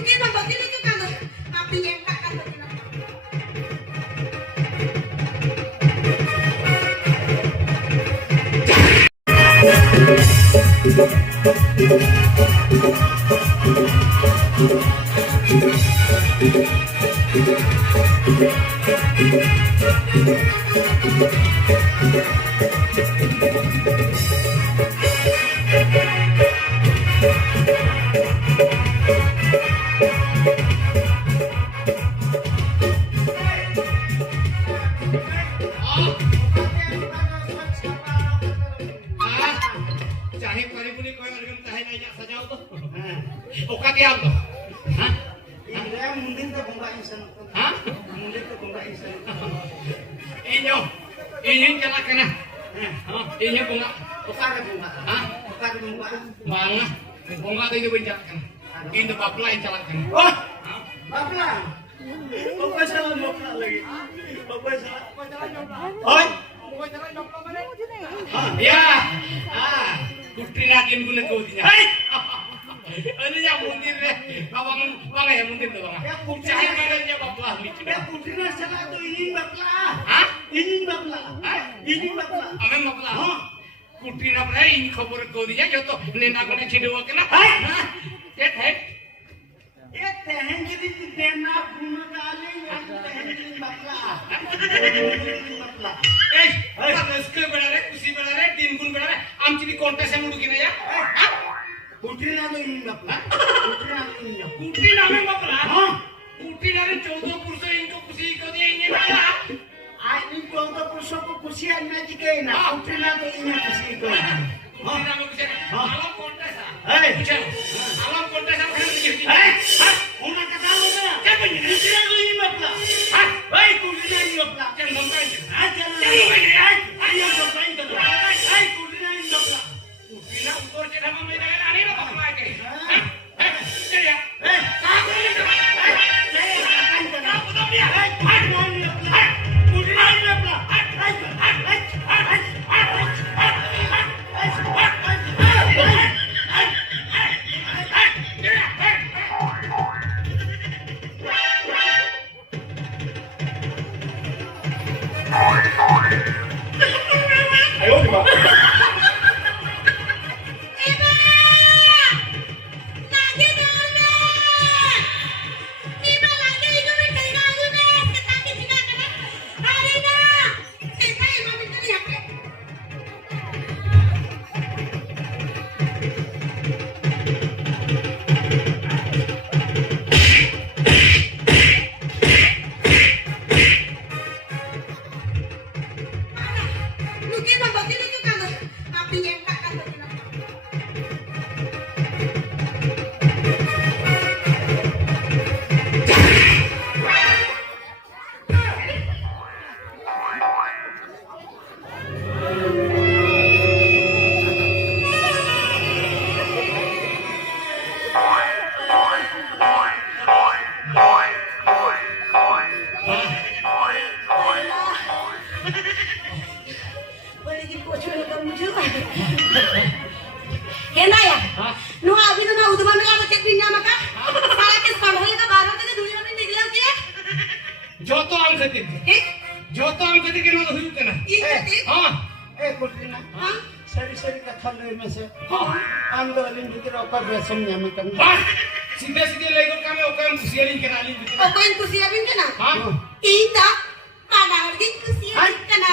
Nuki nabati itu kan api yang tak kan. Oka kaya mo? Ha? Iya, mungkin ke bunga insan. Ha? Mungkin ke bunga insan. Inyo jalak ka na. Ha? Inyo bunga. Oka ke bunga. Ha? Oka ke bunga. Mga. Bunga tayo yung jalak ka na. Inyo bapla yung jalak ka na. Oh, Ha? bapla. Bapak salah bapla lagi. Bapak salah. Oi. Ya. Ah. Kutri natin ko na ko niya. Hey. Ano niya mundir na? Baka ya mundir na baka. Cahaya meron niya bapla. Ya putri na salah tu ini bapla. Ha? Ini bapla. Ha? Ini bapla. Amen bapla. Ha? Kutri na pala ini खबर को दिया जो तो नेना को ने छिड़वा के ना Hey. क्या है ये तहन jadi देना पुना डाले ये तहन jadi bapla. Ini bapla. ए इसके बड़ा रे खुशी बड़ा रे तीन गुण बड़ा रे आमची दी कॉन्टेस्ट है मुड़ की ना या Putri na tu ini bapla. Putri na tu ini. कुटी नामे बपला Ha? कुटी नामे 14 पुरुष इनको खुशी को दिया इन्हें बपला Ini contoh persoko kusian na jike na. Putri na tu ini kusi ko. कुटी नामे कुछ आलम कॉन्टेस्ट Hey. कुछ आलम कॉन्टेस्ट हम खेल Eh, una kata lu na. क्या बनी Putri na tu ini bapla. हां Hey, putri na ini bapla. क्या number है Ah, jangan. Ayo coba itu. Hey, putri na ini bapla. कुटी ना ऊपर से हम में लगा नहीं ना बपला के हैं चलिए Eh, कहां को लेकर saya akan कहां kena. को तो दिया Hey, putri na ini bapla. Putri na ini bapla. Nuki nabati itu kan api yang tak kan. Boleh dipocok kamu juga. Kena ya? Nu अभी तो ना उधमा में का चेक पिन्या मका सारा के पढ़ले का 12 के दुनिया में निकला क्या जो तो आम खातिर के ना हुई के ना हां Eh, putri na. हां Seri-seri kata lu mese. Ando alin dikir apa biasa nyamakan. बस सीधे सीधे लेकर काम है ओकम खुशियारी के नाली ओ कोई खुशी अबिन के ना हां इंदा पाडार दिन खुशी अबिन के ना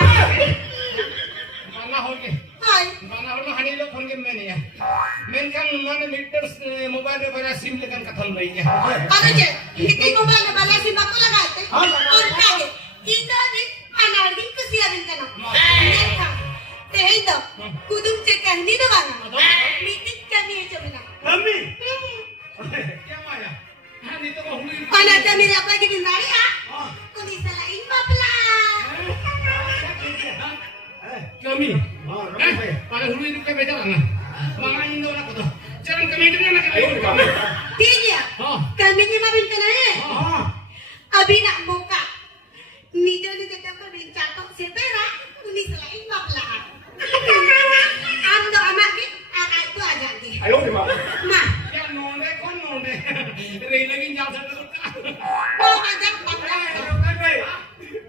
माना हो के हाय माना हो हनी लोग फोन के में नहीं है मेन काम माने मीटर्स मोबाइल पे बड़ा सिम लेकर कथन रही है अरे जे इतनी मोबाइल में वाला सिम को लगाते हाँ, लगा। और क्या है इंदा दिन पाडार दिन खुशी अबिन के ना ते है तो कुदुम से कहनी दवाना मीटिंग करनी है चलना Kami. क्या माया हां नहीं तो हुई Kalau ada mirip apa gitu nari ya? Kau disalahin bapla. kami Oh, ramai. pada hulu itu ke beda lah mga indo na ko to jangan kami itu na kami Tiga. oh Kami ni mah bintang eh. Oh. Abi nak buka. Ni dia ni kita pun bincang tok setera. Kau disalahin bapla. Ando anak ni anak itu aja ni. Ayo di mana? Nah, ya nonde kon nonde रे लगीन जाऊ शकतो का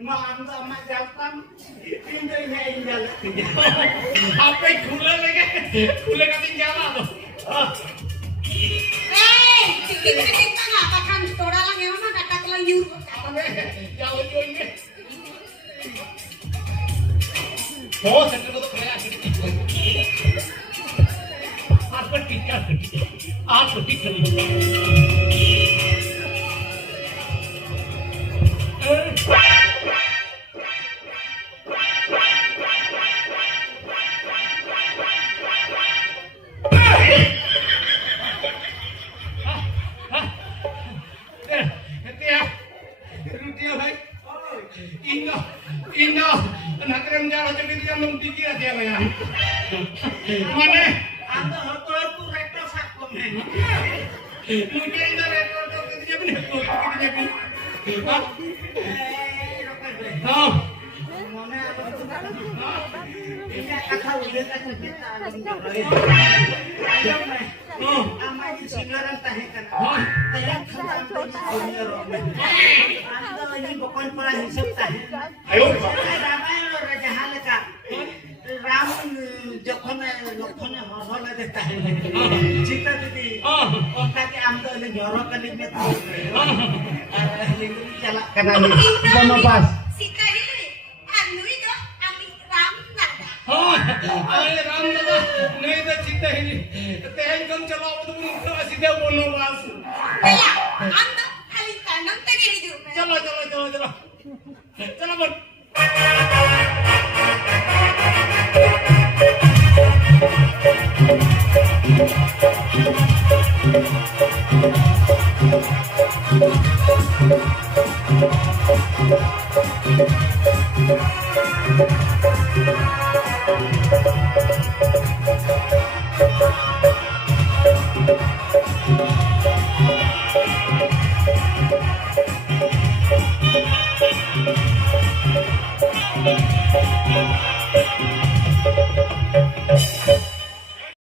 मला माझ्या बापला आपे खुले लगे खुले का दिन जाला तो चिकन ना आता खान तोडायला घेऊ ना टाकला येऊ जाओ जोइंगे हो सकते तो खया आप पर टिक्का आप ठीक Indo, nakram jala jadi dia memtiki aja ya. Mana? Anda hotel tu rektor sakom hai. Mungkin Indo rektor tu kerja benar tu kerja benar. Oh, Mana ini kakak udah kakak kita oh, Amai sinaran tahekan. oh. Tayang khatam tu junior. Anda ini bukan pernah hisap tahe. Ayo. Ramayana राजा हाल का राम जखन Lakhan hustle देता है सीता दीदी ओका के आमदो ने जोरो कली में तो चला कना बनवास सीता हिरे अनुई दो आम्ही राम दादा Oh, अरे राम दादा नहीं तो चित्ता ही नहीं तेहन कम चलाओ तो मुझे सीधे बोलना बस पेला अंद खाली कानम तरी हिजू चलो चलो चलो चलो चलो बोल Thank you.